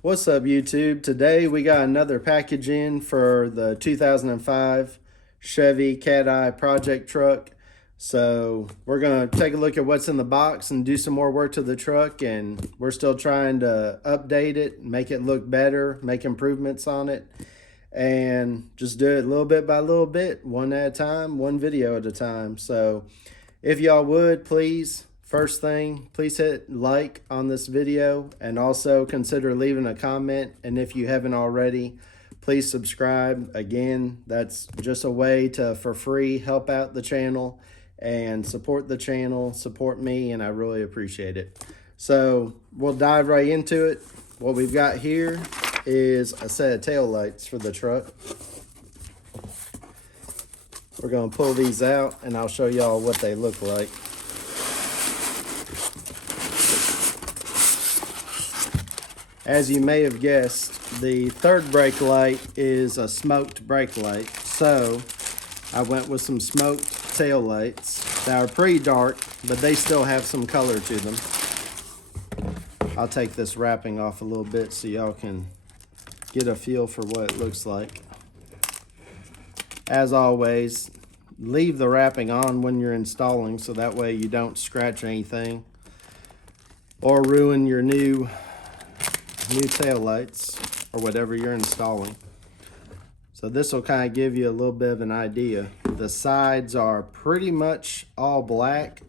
What's up, YouTube? Today we got another package in for the 2005 Chevy Cateye project truck. So we're going to take a look at what's in the box and do some more work to the truck, and we're still trying to update it, make it look better, make improvements on it, and just do it little bit by little bit, one at a time, one video at a time. So if y'all would, please, first thing, please hit like on this video and also consider leaving a comment. And if you haven't already, please subscribe. Again, that's just a way to, for free, help out the channel and support the channel, support me, and I really appreciate it. So we'll dive right into it. What we've got here is a set of tail lights for the truck. We're going to pull these out and I'll show y'all what they look like. As you may have guessed, the third brake light is a smoked brake light. So I went with some smoked tail lights that are pretty dark, but they still have some color to them. I'll take this wrapping off a little bit so y'all can get a feel for what it looks like. As always, leave the wrapping on when you're installing so that way you don't scratch anything or ruin your new tail lights or whatever you're installing. So this will kind of give you a little bit of an idea. The sides are pretty much all black.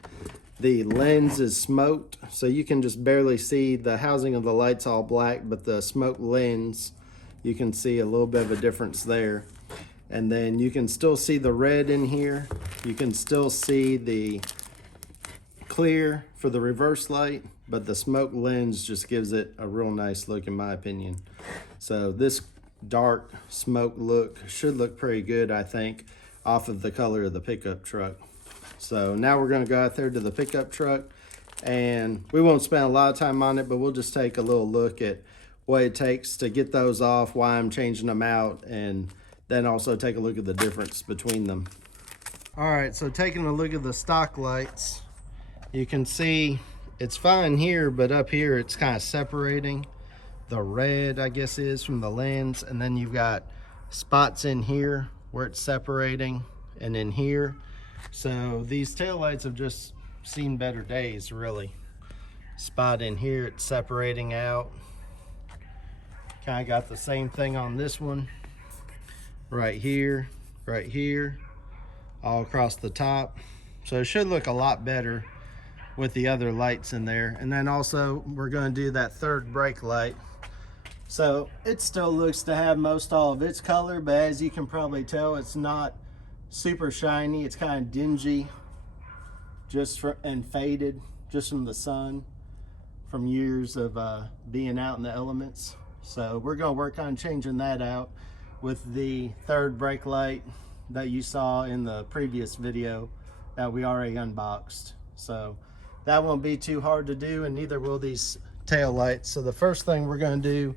The lens is smoked, so you can just barely see the housing of the lights all black, but the smoked lens, you can see a little bit of a difference there. And then you can still see the red in here. You can still see the clear for the reverse light, but the smoke lens just gives it a real nice look in my opinion. So this dark smoke look should look pretty good, I think, off of the color of the pickup truck. So now we're going to go out there to the pickup truck, and we won't spend a lot of time on it, but we'll just take a little look at what it takes to get those off, why I'm changing them out, and then also take a look at the difference between them. All right, so taking a look at the stock lights, you can see it's fine here, but up here it's kind of separating. The red, I guess, is from the lens, and then you've got spots in here where it's separating, and in here. So these taillights have just seen better days, really. Spot in here, it's separating out. Kind of got the same thing on this one. Right here, all across the top. So it should look a lot better with the other lights in there. And then also we're going to do that third brake light. So it still looks to have most all of its color, but as you can probably tell, it's not super shiny. It's kind of dingy and faded just from the sun, from years of being out in the elements. So we're going to work on changing that out with the third brake light that you saw in the previous video that we already unboxed. So that won't be too hard to do, and neither will these tail lights. So the first thing we're going to do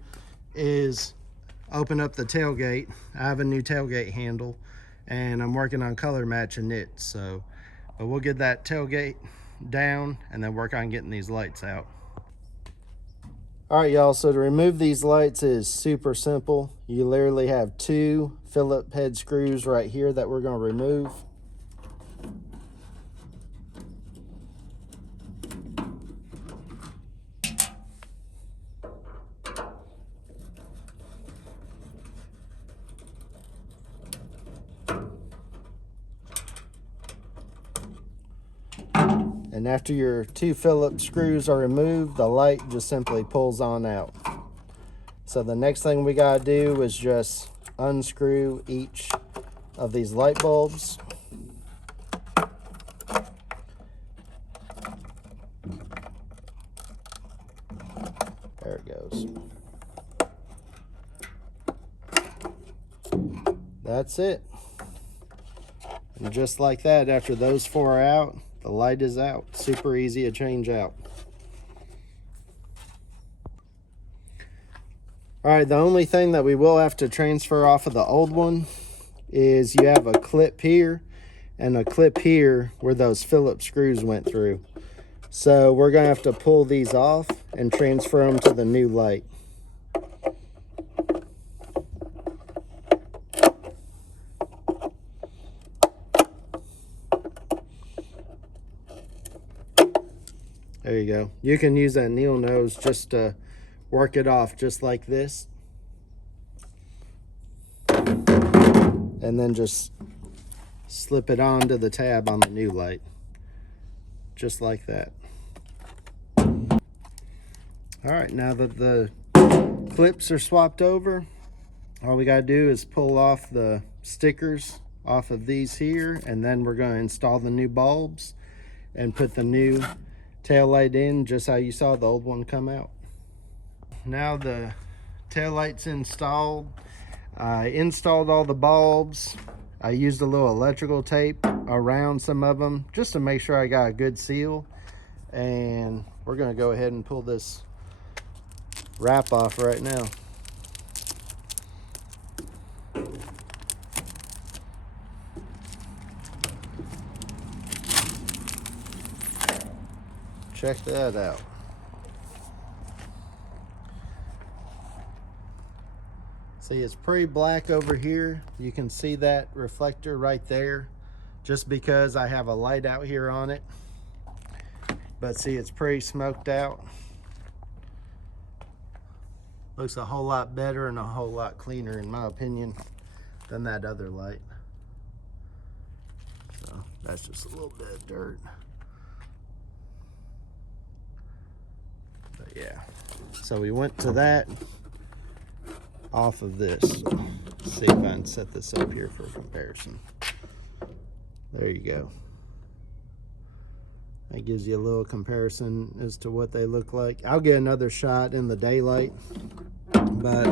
is open up the tailgate. I have a new tailgate handle and I'm working on color matching it. So but we'll get that tailgate down and then work on getting these lights out. All right, y'all, so to remove these lights is super simple. You literally have two Phillips head screws right here that we're going to remove. And after your two Phillips screws are removed, the light just simply pulls on out. So the next thing we gotta do is just unscrew each of these light bulbs. There it goes. That's it. And just like that, after those four are out, the light is out. Super easy to change out. All right, the only thing that we will have to transfer off of the old one is you have a clip here and a clip here where those Phillips screws went through. So we're gonna have to pull these off and transfer them to the new light. There you go. You can use that needle nose just to work it off just like this. And then just slip it onto the tab on the new light. Just like that. Alright, now that the clips are swapped over, all we gotta do is pull off the stickers off of these here, and then we're gonna install the new bulbs and put the new tail light in just how you saw the old one come out. Now the tail light's installed. I installed all the bulbs. I used a little electrical tape around some of them just to make sure I got a good seal. And we're gonna go ahead and pull this wrap off right now. Check that out. See, it's pretty black over here. You can see that reflector right there just because I have a light out here on it. But see, it's pretty smoked out. Looks a whole lot better and a whole lot cleaner, in my opinion, than that other light. So that's just a little bit of dirt. But yeah, so we went to that off of this. Let's see if I can set this up here for comparison. There you go. That gives you a little comparison as to what they look like. I'll get another shot in the daylight, but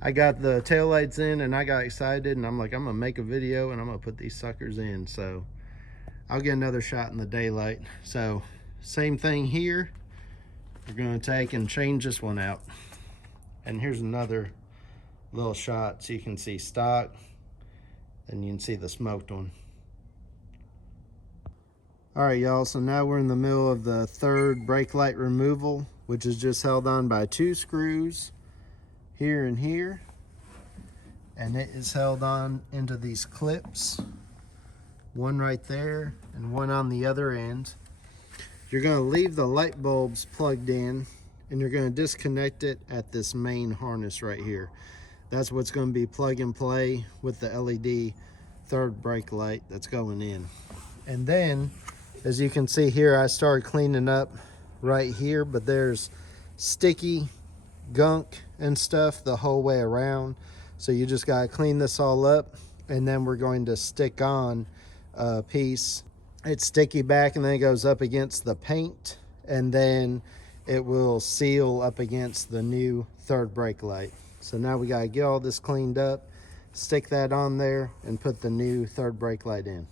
I got the taillights in and I got excited and I'm like, I'm gonna make a video and I'm gonna put these suckers in. So I'll get another shot in the daylight. So same thing here. We're gonna take and change this one out. And here's another little shot so you can see stock and you can see the smoked one. All right, y'all, so now we're in the middle of the third brake light removal, which is just held on by 2 screws here and here. And it is held on into these clips, one right there and one on the other end. You're gonna leave the light bulbs plugged in and you're gonna disconnect it at this main harness right here. That's what's gonna be plug and play with the LED third brake light that's going in. And then, as you can see here, I started cleaning up right here, but there's sticky gunk and stuff the whole way around. So you just gotta clean this all up, and then we're going to stick on a piece. It's sticky back and then it goes up against the paint, and then it will seal up against the new third brake light. So now we gotta get all this cleaned up, stick that on there, and put the new third brake light in.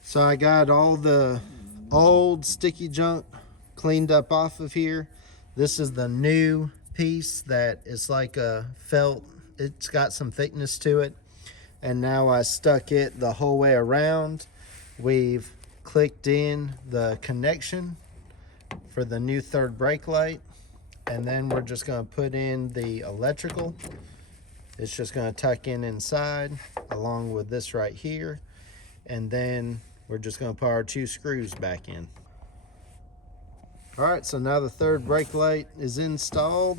So I got all the old sticky junk cleaned up off of here. This is the new piece that is like a felt. It's got some thickness to it. And now I stuck it the whole way around. We've clicked in the connection for the new third brake light. And then we're just gonna put in the electrical. It's just gonna tuck in inside along with this right here. And then we're just gonna put our 2 screws back in. All right, so now the third brake light is installed.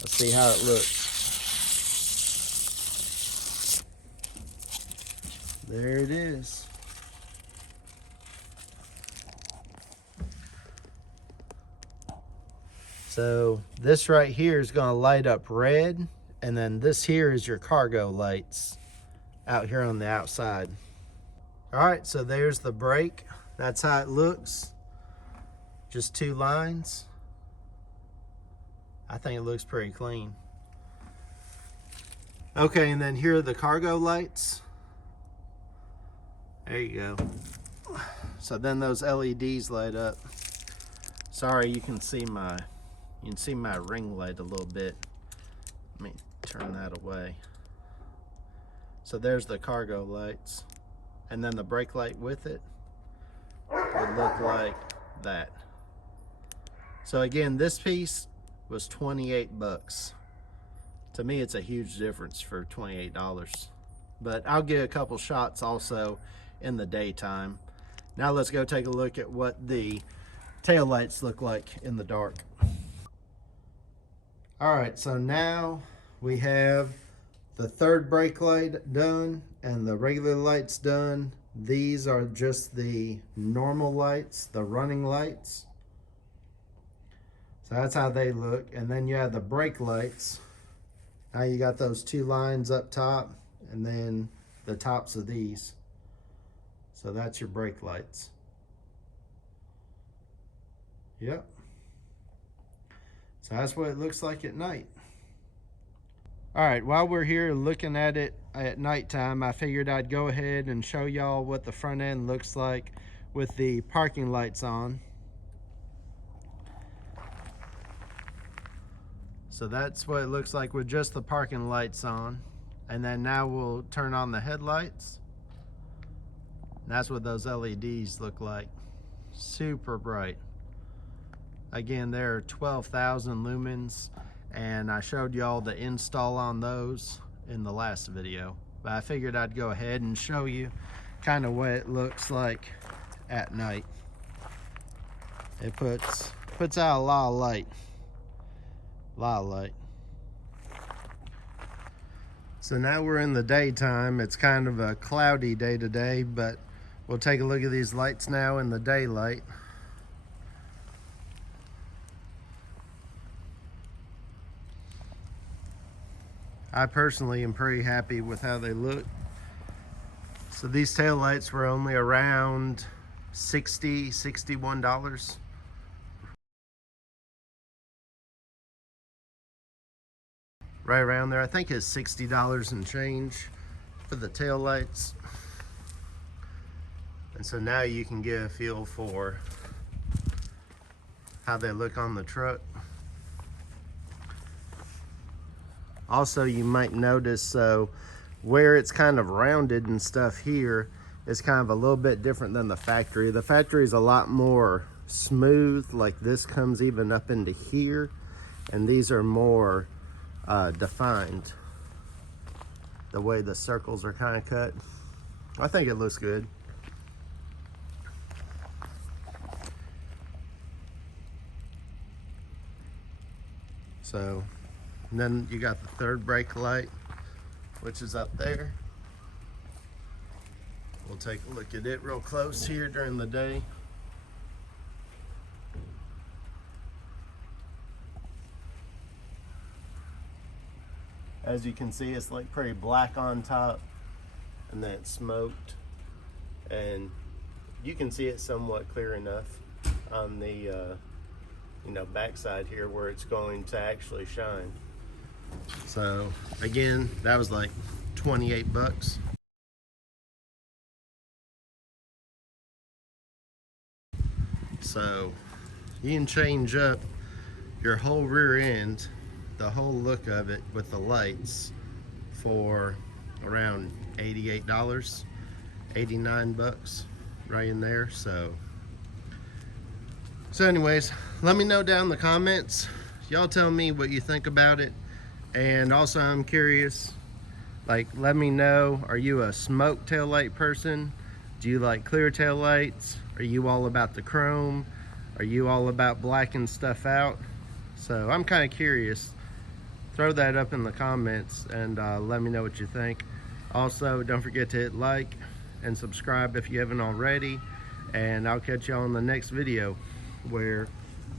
Let's see how it looks. There it is. So this right here is gonna light up red, and then this here is your cargo lights out here on the outside. All right, so there's the brake. That's how it looks. Just 2 lines. I think it looks pretty clean. Okay, and then here are the cargo lights. There you go. So then those LEDs light up. Sorry, you can see my ring light a little bit. Let me turn that away. So there's the cargo lights. And then the brake light with it would look like that. So again, this piece was 28 bucks. To me, it's a huge difference for $28. But I'll get a couple shots also in the daytime Now let's go take a look at what the tail lights look like in the dark. All right, so now we have the third brake light done and the regular lights done. These are just the normal lights, the running lights. So that's how they look. And then you have the brake lights. Now you got those two lines up top and then the tops of these. So that's your brake lights. Yep. So that's what it looks like at night. All right, while we're here looking at it at nighttime, I figured I'd go ahead and show y'all what the front end looks like with the parking lights on. So that's what it looks like with just the parking lights on. And then now we'll turn on the headlights. And that's what those LEDs look like. Super bright. Again, they're 12,000 lumens, and I showed y'all the install on those in the last video. But I figured I'd go ahead and show you kind of what it looks like at night. It puts out a lot of light. A lot of light. So now we're in the daytime. It's kind of a cloudy day today, but we'll take a look at these lights now in the daylight. I personally am pretty happy with how they look. So these tail lights were only around $60, $61. Right around there. I think it's $60 and change for the tail lights. And so now you can get a feel for how they look on the truck. Also, you might notice, so where it's kind of rounded and stuff here is kind of a little bit different than the factory. The factory is a lot more smooth, like this comes even up into here, and these are more defined, the way the circles are kind of cut. I think it looks good. So, and then you got the third brake light, which is up there. We'll take a look at it real close here during the day. As you can see, it's like pretty black on top, and then it's smoked. And you can see it somewhat clear enough on the backside here where it's going to actually shine. So again, that was like 28 bucks. So you can change up your whole rear end, the whole look of it with the lights, for around $88, 89 bucks, right in there. So anyways, let me know down in the comments. Y'all tell me what you think about it. And also, I'm curious, like, let me know, are you a smoke tail light person? Do you like clear tail lights? Are you all about the chrome? Are you all about blacking stuff out? So I'm kind of curious. Throw that up in the comments and let me know what you think. Also, don't forget to hit like and subscribe if you haven't already. And I'll catch y'all in the next video, where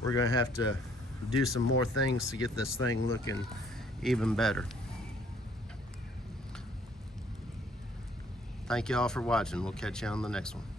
we're gonna have to do some more things to get this thing looking even better. Thank you all for watching. We'll catch you on the next one.